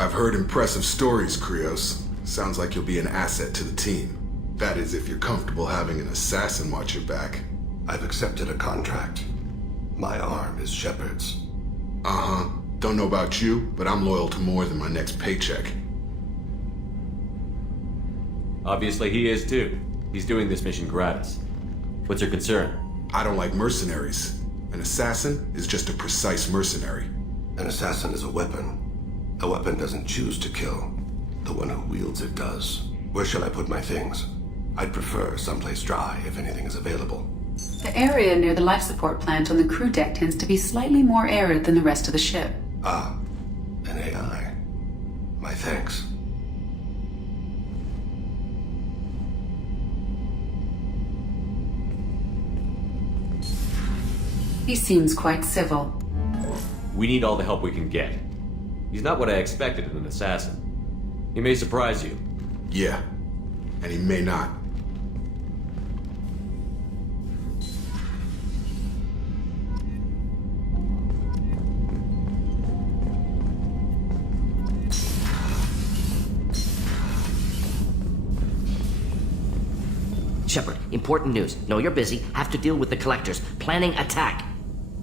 I've heard impressive stories, Krios. Sounds like you'll be an asset to the team. That is, if you're comfortable having an assassin watch your back. I've accepted a contract. My arm is Shepard's. Uh-huh. Don't know about you, but I'm loyal to more than my next paycheck. Obviously he is too. He's doing this mission gratis. What's your concern? I don't like mercenaries. An assassin is just a precise mercenary. An assassin is a weapon. A weapon doesn't choose to kill. The one who wields it does. Where shall I put my things? I'd prefer someplace dry if anything is available. The area near the life support plant on the crew deck tends to be slightly more arid than the rest of the ship. Ah, an AI. My thanks. He seems quite civil. We need all the help we can get. He's not what I expected in an assassin. He may surprise you. Yeah, and he may not. Shepard, important news. Know you're busy. Have to deal with the collectors. Planning attack.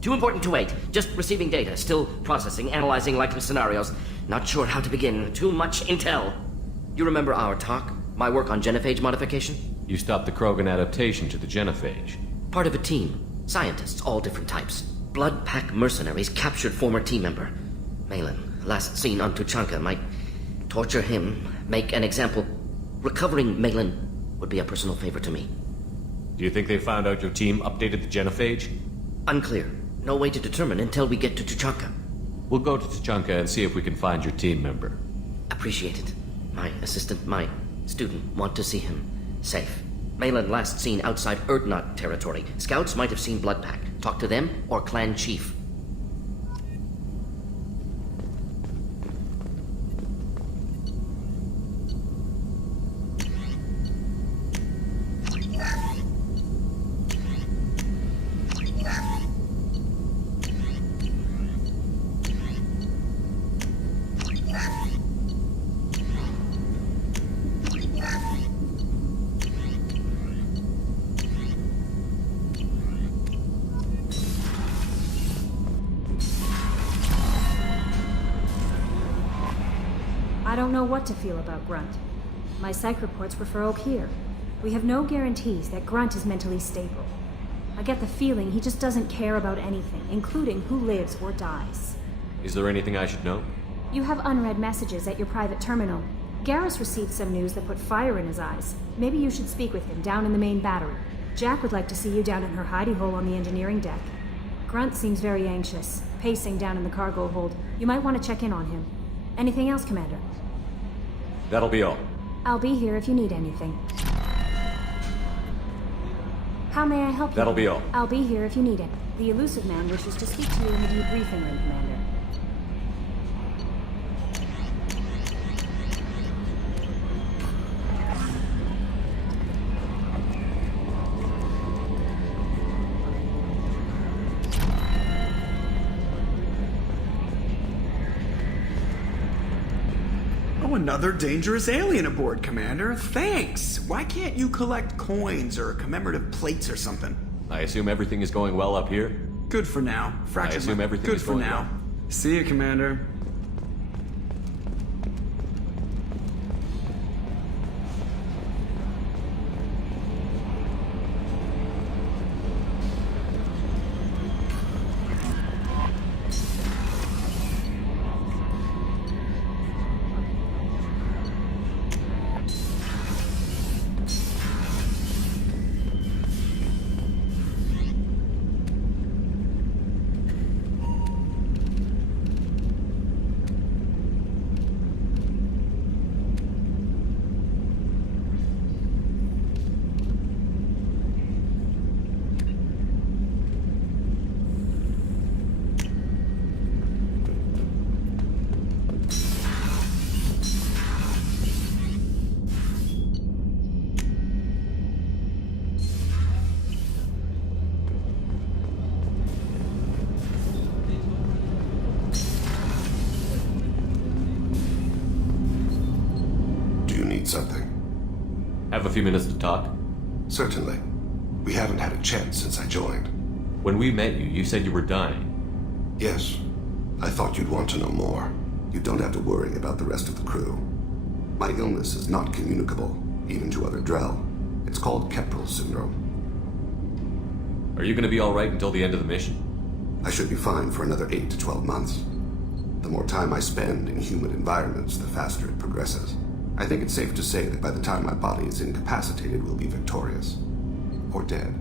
Too important to wait. Just receiving data. Still processing, analyzing likely scenarios. Not sure how to begin. Too much intel. You remember our talk? My work on genophage modification? You stopped the Krogan adaptation to the genophage. Part of a team. Scientists, all different types. Blood Pack mercenaries captured former team member. Malin, last seen on Tuchanka, might torture him, make an example. Recovering Malin would be a personal favor to me. Do you think they found out your team updated the genophage? Unclear. No way to determine until we get to Tuchanka. We'll go to Tuchanka and see if we can find your team member. Appreciate it. My assistant, my student, want to see him safe. Malin last seen outside Erdnot territory. Scouts might have seen Blood Pack. Talk to them or clan chief. I don't know what to feel about Grunt. My psych reports refer Oak here. We have no guarantees that Grunt is mentally stable. I get the feeling he just doesn't care about anything, including who lives or dies. Is there anything I should know? You have unread messages at your private terminal. Garrus received some news that put fire in his eyes. Maybe you should speak with him down in the main battery. Jack would like to see you down in her hidey hole on the engineering deck. Grunt seems very anxious, pacing down in the cargo hold. You might want to check in on him. Anything else, Commander? That'll be all. I'll be here if you need anything. How may I help you? That'll be all. I'll be here if you need it. The elusive man wishes to speak to you in the debriefing room, Commander. Oh, another dangerous alien aboard, Commander. Thanks. Why can't you collect coins or commemorative plates or something? I assume everything is going well up here? Good for now. I assume everything Good is for going now. well. See you, Commander. Have a few minutes to talk? Certainly. We haven't had a chance since I joined. When we met you, you said you were dying. Yes. I thought you'd want to know more. You don't have to worry about the rest of the crew. My illness is not communicable, even to other Drell. It's called Keprel syndrome. Are you gonna be alright until the end of the mission? I should be fine for another 8 to 12 months. The more time I spend in humid environments, the faster it progresses. I think it's safe to say that by the time my body is incapacitated, we'll be victorious. Or dead.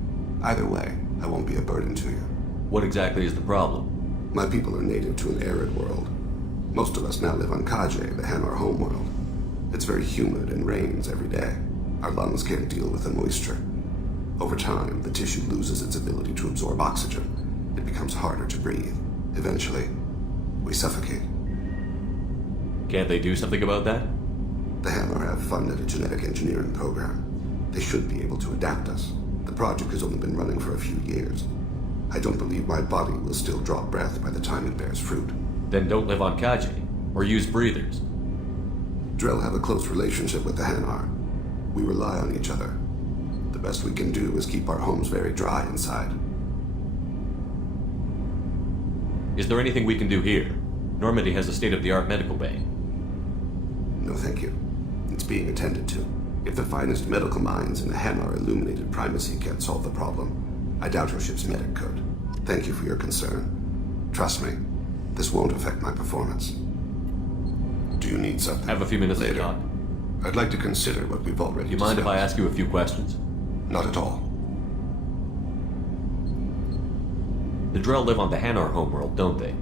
Either way, I won't be a burden to you. What exactly is the problem? My people are native to an arid world. Most of us now live on Kaje, the Hanar homeworld. It's very humid and rains every day. Our lungs can't deal with the moisture. Over time, the tissue loses its ability to absorb oxygen. It becomes harder to breathe. Eventually, we suffocate. Can't they do something about that? The Hanar have funded a genetic engineering program. They should be able to adapt us. The project has only been running for a few years. I don't believe my body will still draw breath by the time it bears fruit. Then don't live on Kaji, or use breathers. Drell have a close relationship with the Hanar. We rely on each other. The best we can do is keep our homes very dry inside. Is there anything we can do here? Normandy has a state-of-the-art medical bay. No, thank you. It's being attended to. If the finest medical minds in the Hanar illuminated primacy can't solve the problem, I doubt your ship's medic could. Thank you for your concern. Trust me, this won't affect my performance. Do you need something? Have a few minutes later? to talk. I'd like to consider what we've already Do you mind if I discussed. ask you a few questions? Not at all. The Drell live on the Hanar homeworld, don't they?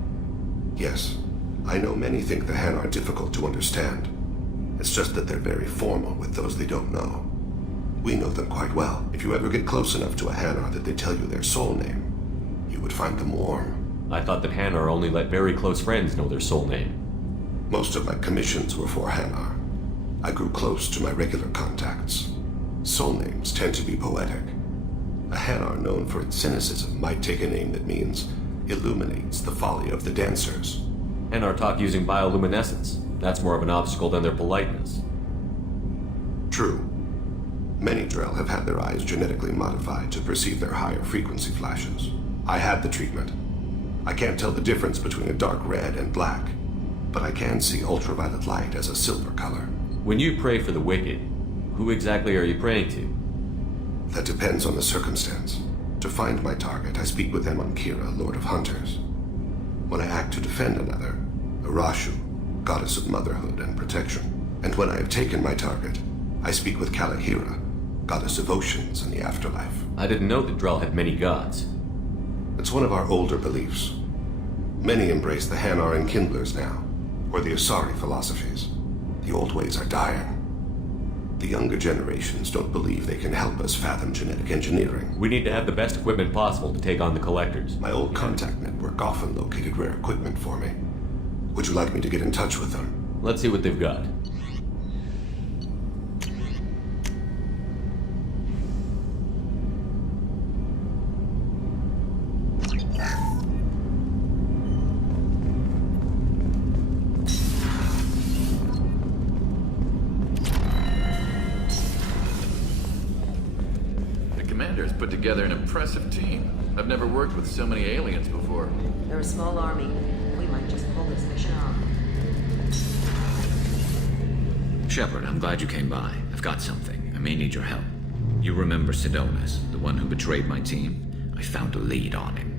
Yes. I know many think the Hanar are difficult to understand. It's just that they're very formal with those they don't know. We know them quite well. If you ever get close enough to a Hanar that they tell you their soul name, you would find them warm. I thought that Hanar only let very close friends know their soul name. Most of my commissions were for Hanar. I grew close to my regular contacts. Soul names tend to be poetic. A Hanar known for its cynicism might take a name that means illuminates the folly of the dancers. Hanar talk using bioluminescence. That's more of an obstacle than their politeness. True. Many Drell have had their eyes genetically modified to perceive their higher frequency flashes. I had the treatment. I can't tell the difference between a dark red and black, but I can see ultraviolet light as a silver color. When you pray for the wicked, who exactly are you praying to? That depends on the circumstance. To find my target, I speak with Amankira, Lord of Hunters. When I act to defend another, Arashu, Goddess of Motherhood and Protection. And when I have taken my target, I speak with Kalahira, Goddess of Oceans and the Afterlife. I didn't know that Drell had many gods. It's one of our older beliefs. Many embrace the Hanar and Kindlers now, or the Asari philosophies. The old ways are dying. The younger generations don't believe they can help us fathom genetic engineering. We need to have the best equipment possible to take on the collectors. My old contact network often located rare equipment for me. Would you like me to get in touch with them? Let's see what they've got. Commander's put together an impressive team. I've never worked with so many aliens before. They're a small army. We might just pull this mission off. Shepard, I'm glad you came by. I've got something. I may need your help. You remember Sidonus, the one who betrayed my team? I found a lead on him.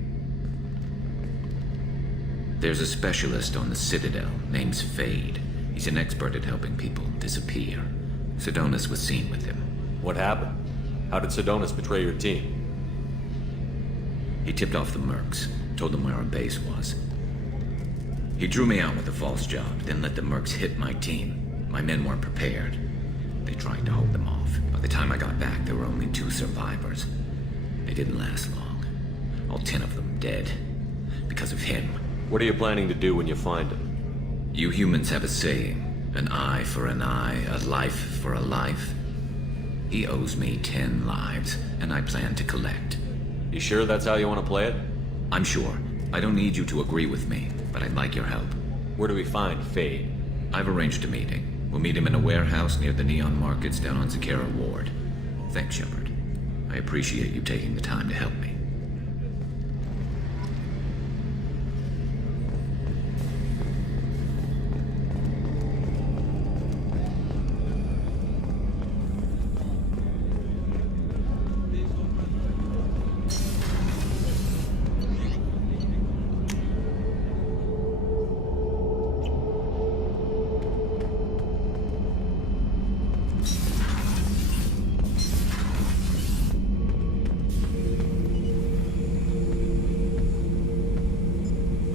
There's a specialist on the Citadel, name's Fade. He's an expert at helping people disappear. Sidonus was seen with him. What happened? How did Sidonus betray your team? He tipped off the Mercs, told them where our base was. He drew me out with a false job, then let the Mercs hit my team. My men weren't prepared. They tried to hold them off. By the time I got back, there were only 2 survivors. They didn't last long. All 10 of them dead. Because of him. What are you planning to do when you find him? You humans have a saying. An eye for an eye, a life for a life. He owes me 10 lives, and I plan to collect. You sure that's how you want to play it? I'm sure. I don't need you to agree with me, but I'd like your help. Where do we find Fade? I've arranged a meeting. We'll meet him in a warehouse near the Neon Markets down on Zakera Ward. Thanks, Shepard. I appreciate you taking the time to help me.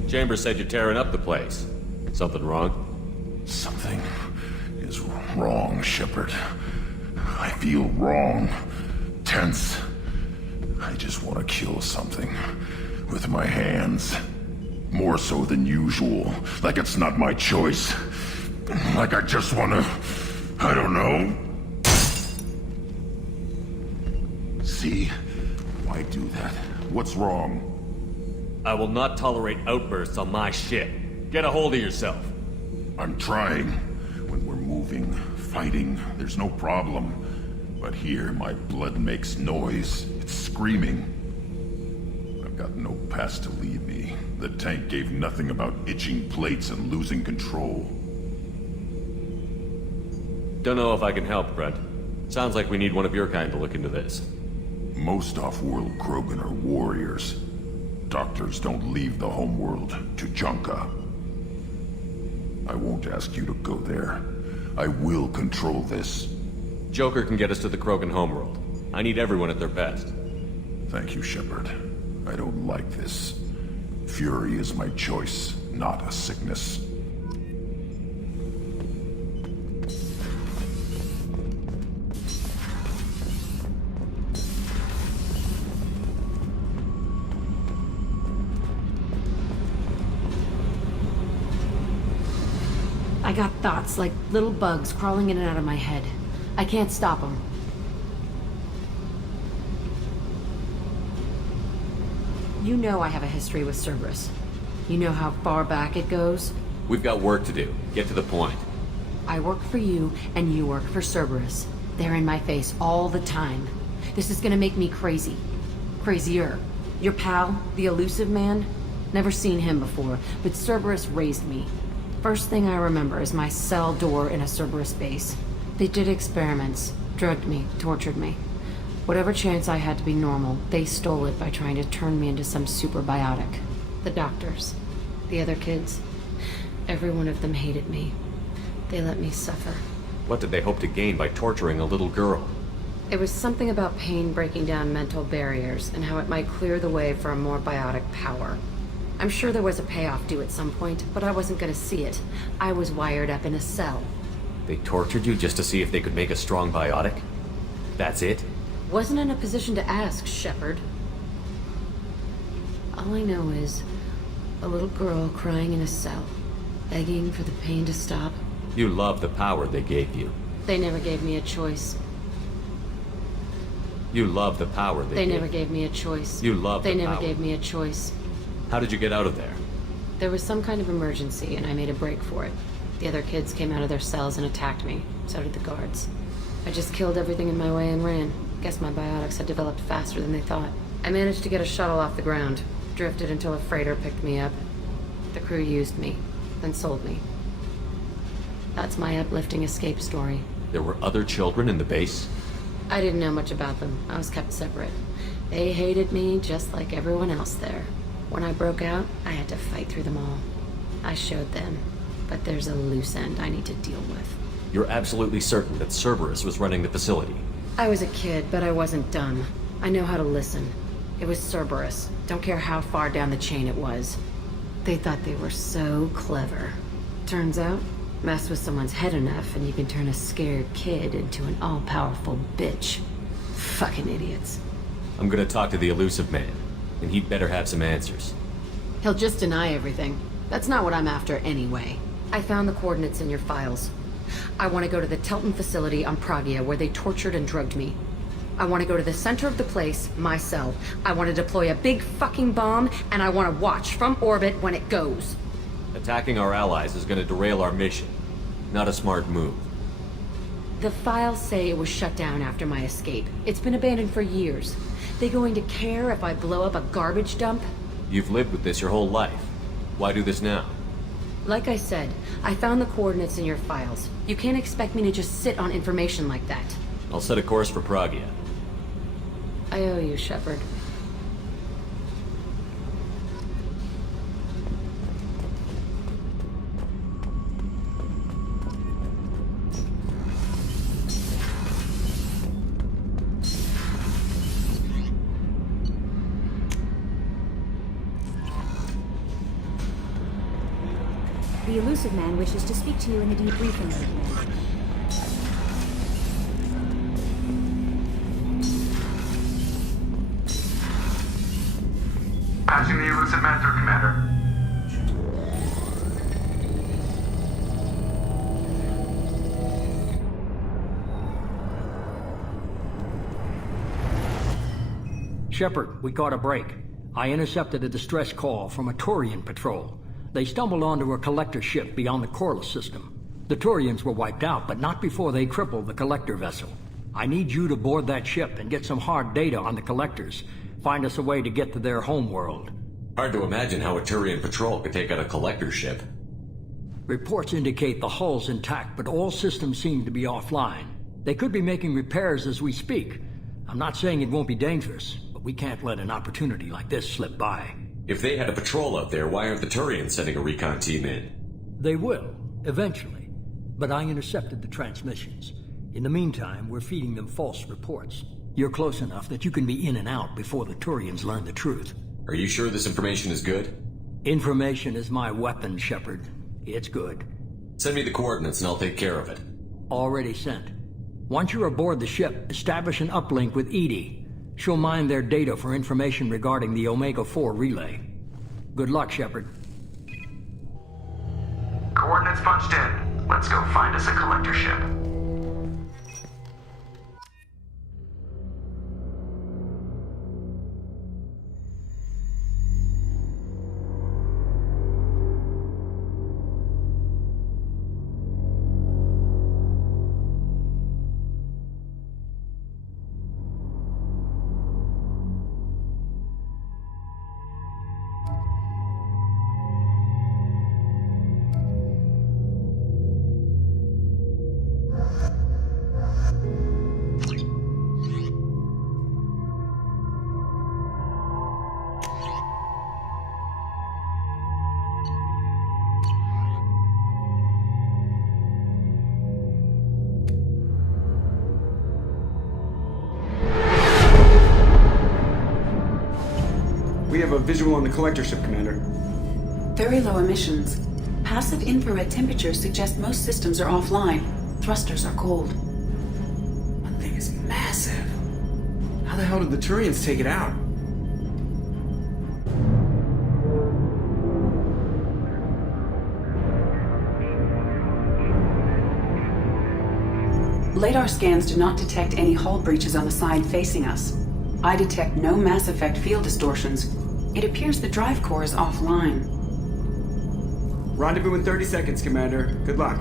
Chambers said you're tearing up the place. Something wrong? Something is wrong, Shepard. I feel wrong. Tense. I just want to kill something. With my hands. More so than usual. Like it's not my choice. Like I just want to... I don't know. See? Why do that? What's wrong? I will not tolerate outbursts on my ship. Get a hold of yourself. I'm trying. When we're moving, fighting, there's no problem. But here, my blood makes noise. It's screaming. I've got no past to lead me. The tank gave nothing about itching plates and losing control. Don't know if I can help, Brent. Sounds like we need one of your kind to look into this. Most off-world Krogan are warriors. Doctors don't leave the homeworld to Junka. I won't ask you to go there. I will control this. Joker can get us to the Krogan homeworld. I need everyone at their best. Thank you, Shepard. I don't like this. Fury is my choice, not a sickness. I got thoughts like little bugs crawling in and out of my head. I can't stop them. You know I have a history with Cerberus. You know how far back it goes? We've got work to do. Get to the point. I work for you, and you work for Cerberus. They're in my face all the time. This is gonna make me crazy. Crazier. Your pal, the elusive man? Never seen him before, but Cerberus raised me. First thing I remember is my cell door in a Cerberus base. They did experiments, drugged me, tortured me. Whatever chance I had to be normal, they stole it by trying to turn me into some super biotic. The doctors, the other kids, every one of them hated me. They let me suffer. What did they hope to gain by torturing a little girl? It was something about pain breaking down mental barriers and how it might clear the way for a more biotic power. I'm sure there was a payoff due at some point, but I wasn't gonna see it. I was wired up in a cell. They tortured you just to see if they could make a strong biotic? That's it? Wasn't in a position to ask, Shepard. All I know is a little girl crying in a cell, begging for the pain to stop. You love the power they gave you. They never gave me a choice. You love the power they They gave never gave me a choice. You love They the never power. gave me a choice. How did you get out of there? There was some kind of emergency, and I made a break for it. The other kids came out of their cells and attacked me. So did the guards. I just killed everything in my way and ran. Guess my biotics had developed faster than they thought. I managed to get a shuttle off the ground. Drifted until a freighter picked me up. The crew used me, then sold me. That's my uplifting escape story. There were other children in the base? I didn't know much about them. I was kept separate. They hated me just like everyone else there. When I broke out, I had to fight through them all. I showed them, but there's a loose end I need to deal with. You're absolutely certain that Cerberus was running the facility? I was a kid, but I wasn't dumb. I know how to listen. It was Cerberus. Don't care how far down the chain it was. They thought they were so clever. Turns out, mess with someone's head enough and you can turn a scared kid into an all-powerful bitch. Fucking idiots. I'm gonna talk to the elusive man, and he'd better have some answers. He'll just deny everything. That's not what I'm after anyway. I found the coordinates in your files. I want to go to the Telton facility on Pragia where they tortured and drugged me. I want to go to the center of the place, my cell. I want to deploy a big fucking bomb, and I want to watch from orbit when it goes. Attacking our allies is gonna derail our mission. Not a smart move. The files say it was shut down after my escape. It's been abandoned for years. They going to care if I blow up a garbage dump? You've lived with this your whole life. Why do this now? Like I said, I found the coordinates in your files. You can't expect me to just sit on information like that. I'll set a course for Pragia. I owe you, Shepard. The elusive man wishes to speak to you in the debriefing room. Patching the elusive man through, Commander. Shepard, we caught a break. I intercepted a distress call from a Turian patrol. They stumbled onto a collector ship beyond the Corliss system. The Turians were wiped out, but not before they crippled the collector vessel. I need you to board that ship and get some hard data on the collectors. Find us a way to get to their homeworld. Hard to imagine how a Turian patrol could take out a collector ship. Reports indicate the hull's intact, but all systems seem to be offline. They could be making repairs as we speak. I'm not saying it won't be dangerous, but we can't let an opportunity like this slip by. If they had a patrol out there, why aren't the Turians sending a recon team in? They will, eventually. But I intercepted the transmissions. In the meantime, we're feeding them false reports. You're close enough that you can be in and out before the Turians learn the truth. Are you sure this information is good? Information is my weapon, Shepard. It's good. Send me the coordinates and I'll take care of it. Already sent. Once you're aboard the ship, establish an uplink with Edie. She'll mine their data for information regarding the Omega-4 relay. Good luck, Shepard. Coordinates punched in. Let's go find us a collector ship. We have a visual on the collector ship, Commander. Very low emissions. Passive infrared temperatures suggest most systems are offline. Thrusters are cold. That thing is massive. How the hell did the Turians take it out? LADAR scans do not detect any hull breaches on the side facing us. I detect no mass effect field distortions. It appears the drive core is offline. Rendezvous in 30 seconds, Commander. Good luck.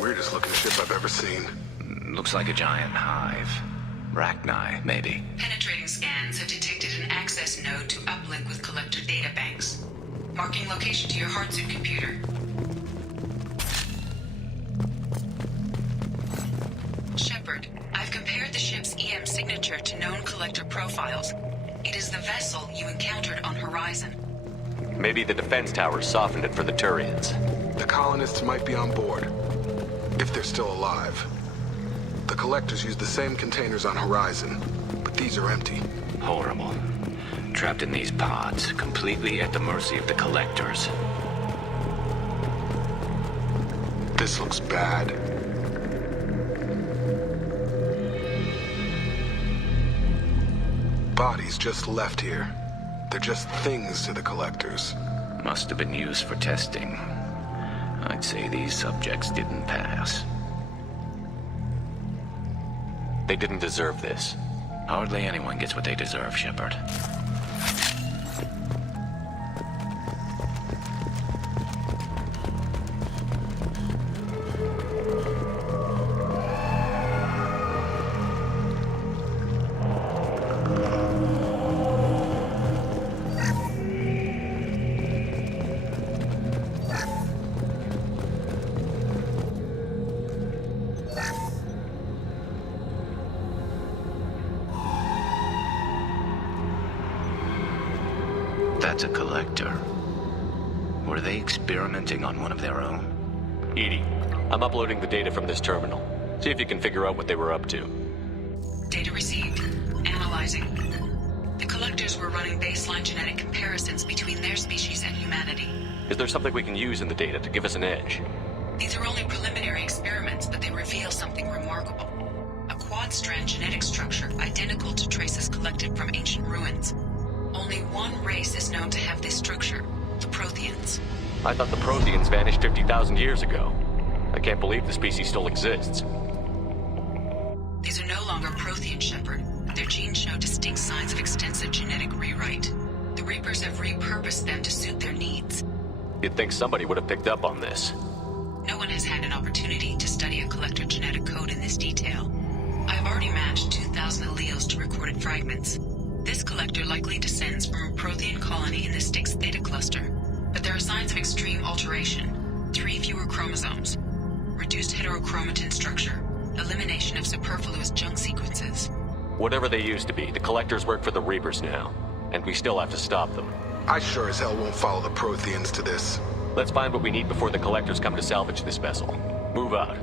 Weirdest looking ship I've ever seen. Looks like a giant hive. Rachni, maybe. Penetrating scans have detected an access node to uplink with collector data banks. Marking location to your hardsuit computer. Shepard, I've compared the ship's EM signature to known collector profiles. It is the vessel you encountered on Horizon. Maybe the defense towers softened it for the Turians. The colonists might be on board, if they're still alive. The collectors use the same containers on Horizon, but these are empty. Horrible. Trapped in these pods, completely at the mercy of the collectors. This looks bad. Bodies just left here. They're just things to the collectors. Must have been used for testing. I'd say these subjects didn't pass. They didn't deserve this. Hardly anyone gets what they deserve, Shepard. That's a collector. Were they experimenting on one of their own? Edie, I'm uploading the data from this terminal. See if you can figure out what they were up to. Data received. Analyzing. The collectors were running baseline genetic comparisons between their species and humanity. Is there something we can use in the data to give us an edge? These are only preliminary experiments, but they reveal something remarkable. A quad-strand genetic structure identical to traces collected from ancient ruins. Only one race is known to have this structure, the Protheans. I thought the Protheans vanished 50,000 years ago. I can't believe the species still exists. These are no longer Prothean, Shepard. Their genes show distinct signs of extensive genetic rewrite. The Reapers have repurposed them to suit their needs. You'd think somebody would have picked up on this. No one has had an opportunity to study a collector genetic code in this detail. I have already matched 2,000 alleles to recorded fragments. This collector likely descends from a Prothean colony in the Styx Theta cluster, but there are signs of extreme alteration. 3 fewer chromosomes, reduced heterochromatin structure, elimination of superfluous junk sequences. Whatever they used to be, the collectors work for the Reapers now, and we still have to stop them. I sure as hell won't follow the Protheans to this. Let's find what we need before the collectors come to salvage this vessel. Move out.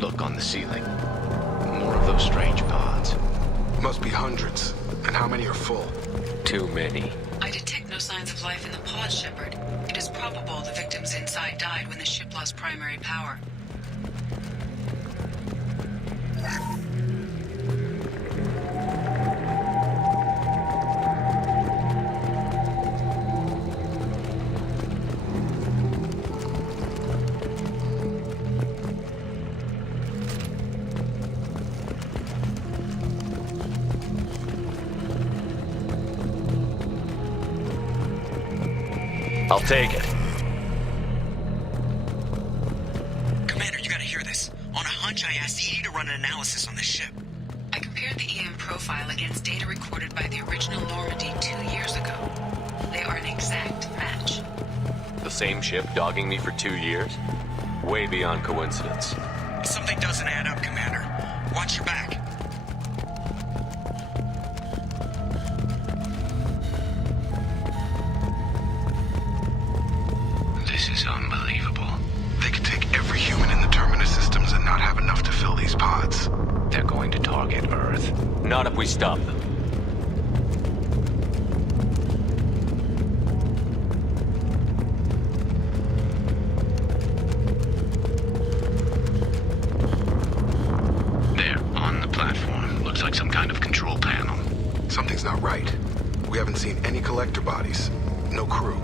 Look on the ceiling. More of those strange pods. Must be hundreds. And how many are full? Too many. I detect no signs of life in the pod, Shepard. It is probable the victims inside died when the ship lost primary power. I'll take it. Commander, you gotta hear this. On a hunch, I asked Edie to run an analysis on this ship. I compared the EM profile against data recorded by the original Normandy 2 years ago. They are an exact match. The same ship dogging me for 2 years? Way beyond coincidence. Something doesn't add up, Commander. Watch your back. This is unbelievable. They could take every human in the Terminus systems and not have enough to fill these pods. They're going to target Earth. Not if we stop them. There, on the platform. Looks like some kind of control panel. Something's not right. We haven't seen any collector bodies. No crew.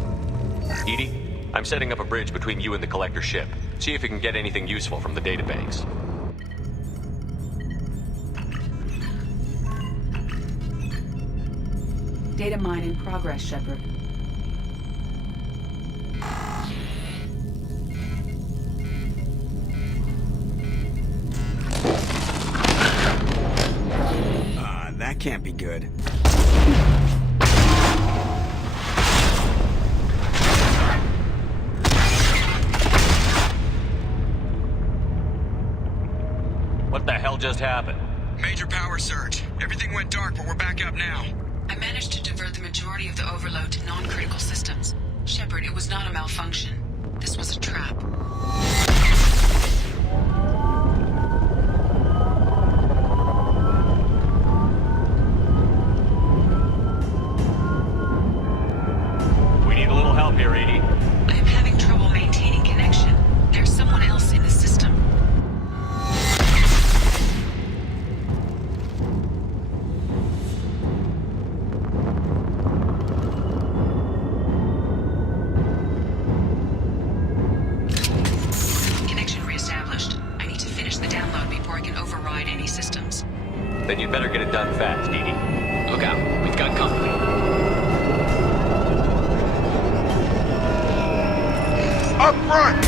Edie, I'm setting up a bridge between you and the collector ship. See if you can get anything useful from the database. Data mine in progress, Shepard. That can't be good. What the hell just happened? Major power surge. Everything went dark, but we're back up now. I managed to divert the majority of the overload to non-critical systems. Shepard, it was not a malfunction. This was a trap. We need a little help here, Edie. I am having trouble maintaining connection. There's someone else in the system. Connection reestablished. I need to finish the download before I can override any systems. Then you'd better get it done fast, Edie. Look out, we've got company. Up front!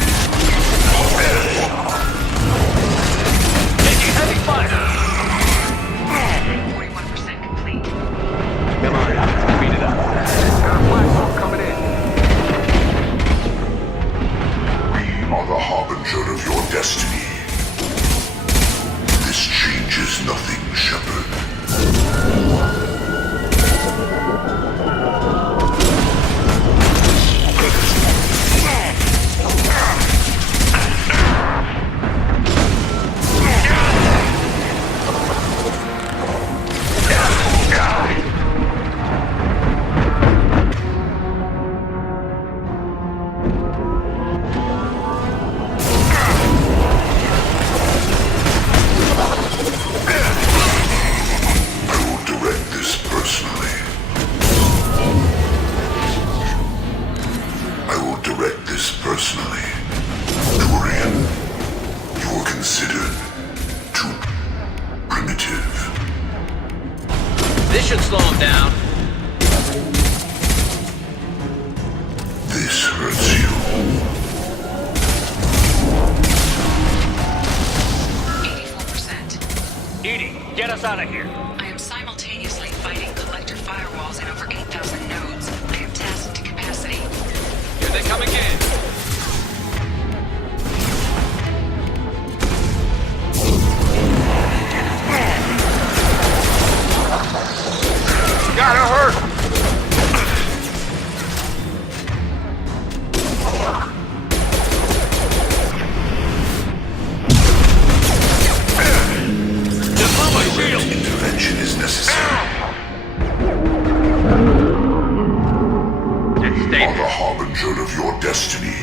Taking heavy fire! 41% complete. Come on, speed it up. Got a platform coming in. We are the harbinger of your destiny. This changes nothing, Shepard. This should slow him down. This hurts you. 84%. Edie, get us out of here. I am simultaneously fighting collector firewalls in over 8,000 nodes. I am tasked to capacity. Here they come again. Gotta hurt! Intervention is necessary. We are the harbinger of your destiny.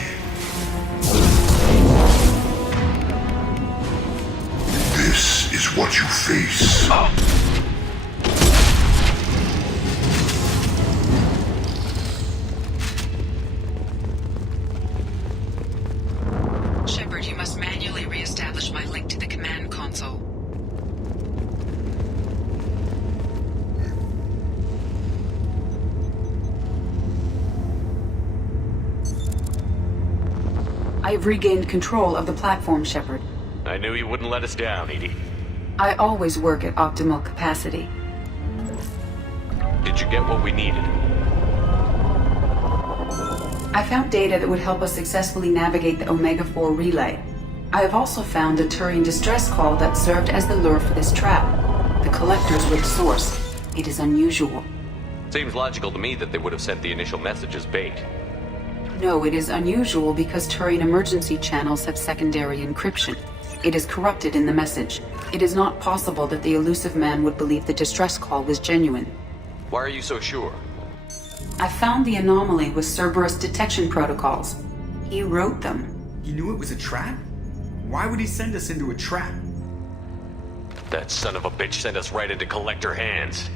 This is what you face. Shepard, you must manually re-establish my link to the command console. I have regained control of the platform, Shepard. I knew you wouldn't let us down, Edie. I always work at optimal capacity. Did you get what we needed? I found data that would help us successfully navigate the Omega-4 relay. I have also found a Turian distress call that served as the lure for this trap. The collectors were the source. It is unusual. Seems logical to me that they would have sent the initial message as bait. No, it is unusual because Turian emergency channels have secondary encryption. It is corrupted in the message. It is not possible that the elusive man would believe the distress call was genuine. Why are you so sure? I found the anomaly with Cerberus detection protocols. He wrote them. You knew it was a trap? Why would he send us into a trap? That son of a bitch sent us right into Collector hands.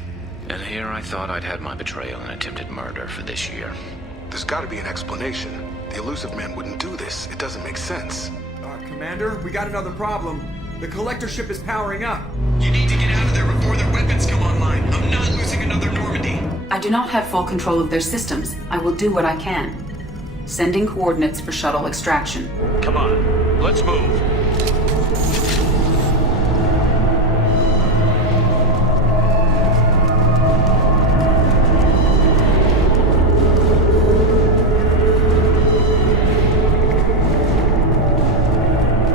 And here I thought I'd had my betrayal and attempted murder for this year. There's gotta be an explanation. The elusive man wouldn't do this. It doesn't make sense. Commander, we got another problem. The collector ship is powering up. You need to get out of there before their weapons come online. I'm not losing another Normandy. I do not have full control of their systems. I will do what I can. Sending coordinates for shuttle extraction. Come on, let's move.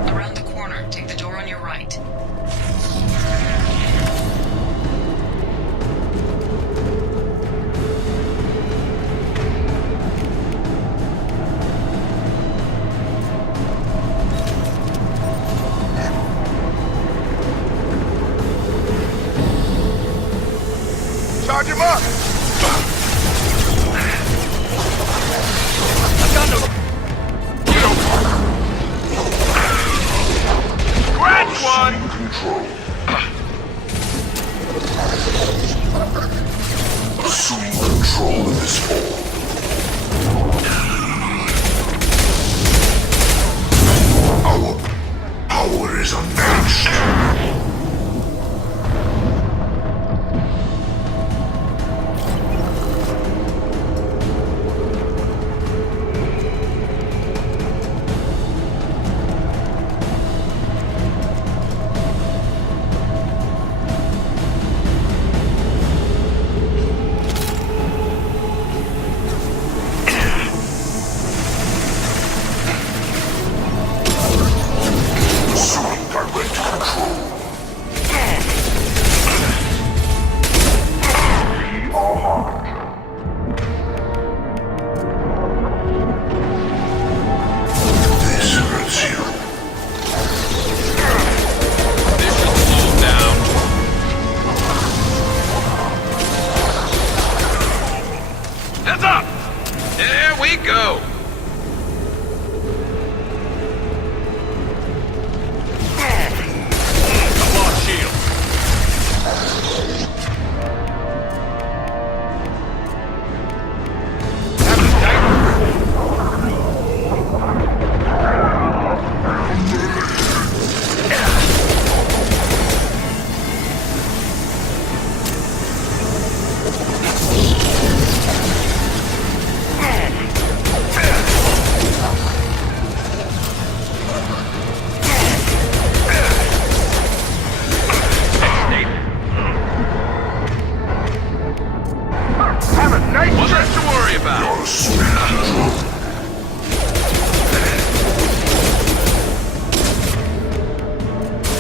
Around the corner, take the door on your right. Charge him up! Scratch one! Control. Assume control of this hole. Our power is unmatched.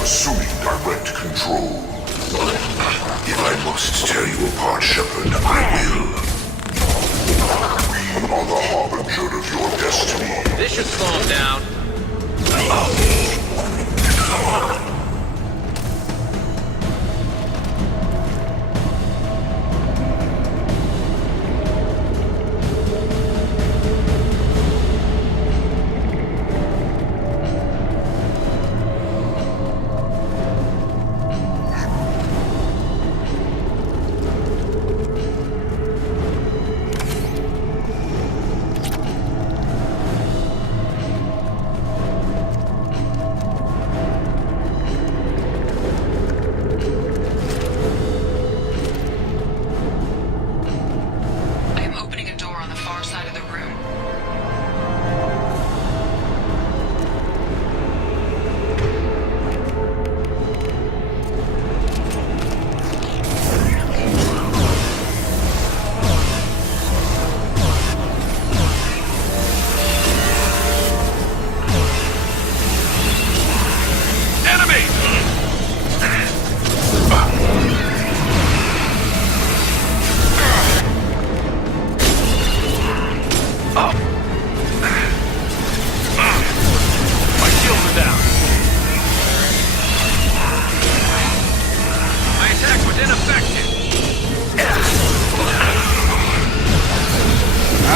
Assuming direct control. If I must tear you apart, Shepard, I will. We are the harbinger of your destiny. This should slow him down.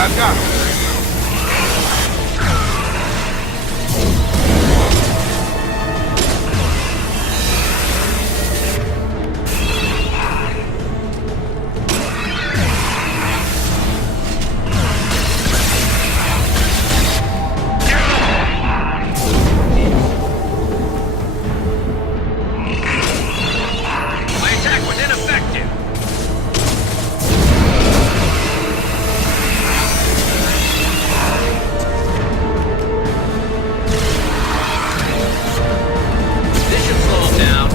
I've got him. My attack was ineffective. This should slow him down.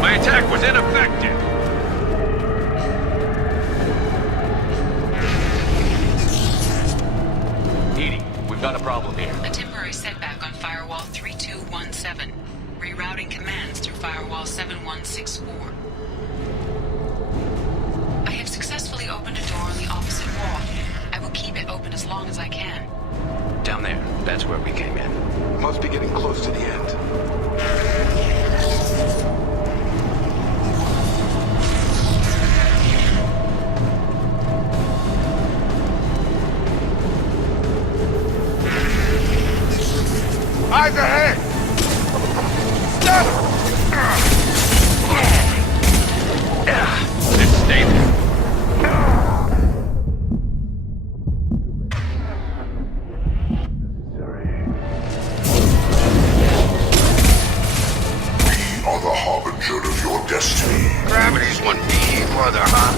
My attack was ineffective. Edie, we've got a problem here. A temporary setback on Firewall 3217. Rerouting commands through Firewall 7164. I have successfully opened a door on the opposite wall. I will keep it open as long as I can. Down there. That's where we came in. Must be getting close to the end. Eyes ahead! Stop! Let's stay there. We are the harbinger of your destiny. Gravity's one big mother, huh?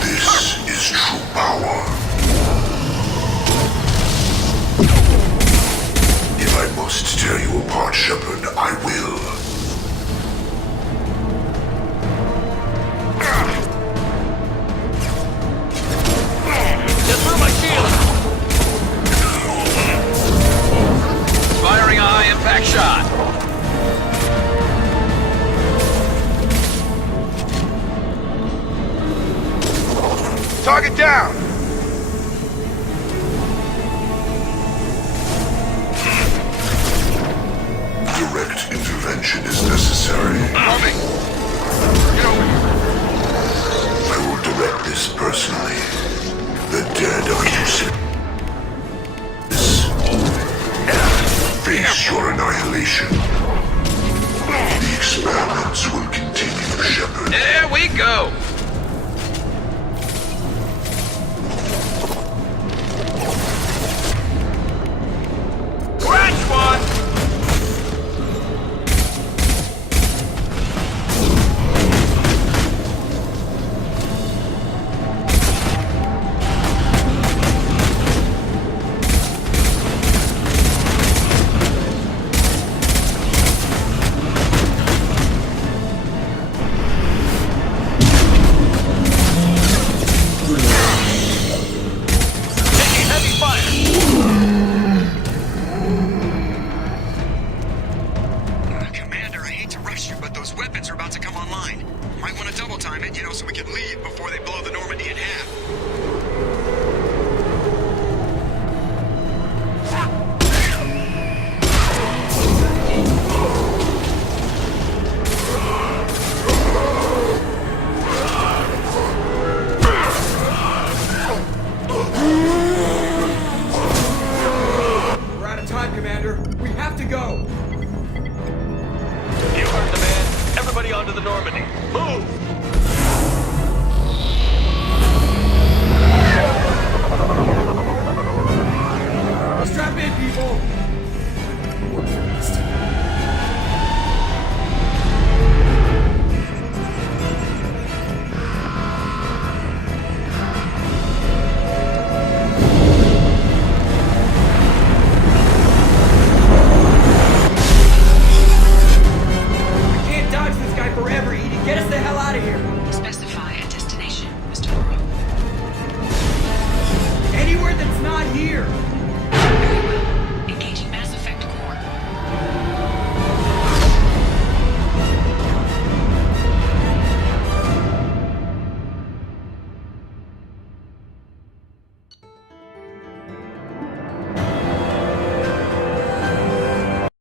This is true power. If I must tear you apart, Shepard, I will. Just through my shield. Firing a high-impact shot. Target down! Direct intervention is necessary. Coming. Get over here. I will direct this personally. The dead are useless. Face your annihilation. The experiments will continue, Shepard. There we go. Scratch one. Taking heavy fire. Commander, I hate to rush you, but those weapons are about to come online. Might want to double time it, so we can leave before they blow the Normandy in half. We're out of time, Commander. We have to go. You heard the man. Everybody onto the Normandy. Move! Strap in, people. We can't dodge this guy forever, Edie. Get us the hell out of here. Specify a destination, Mr. Burrow. Anywhere that's not here.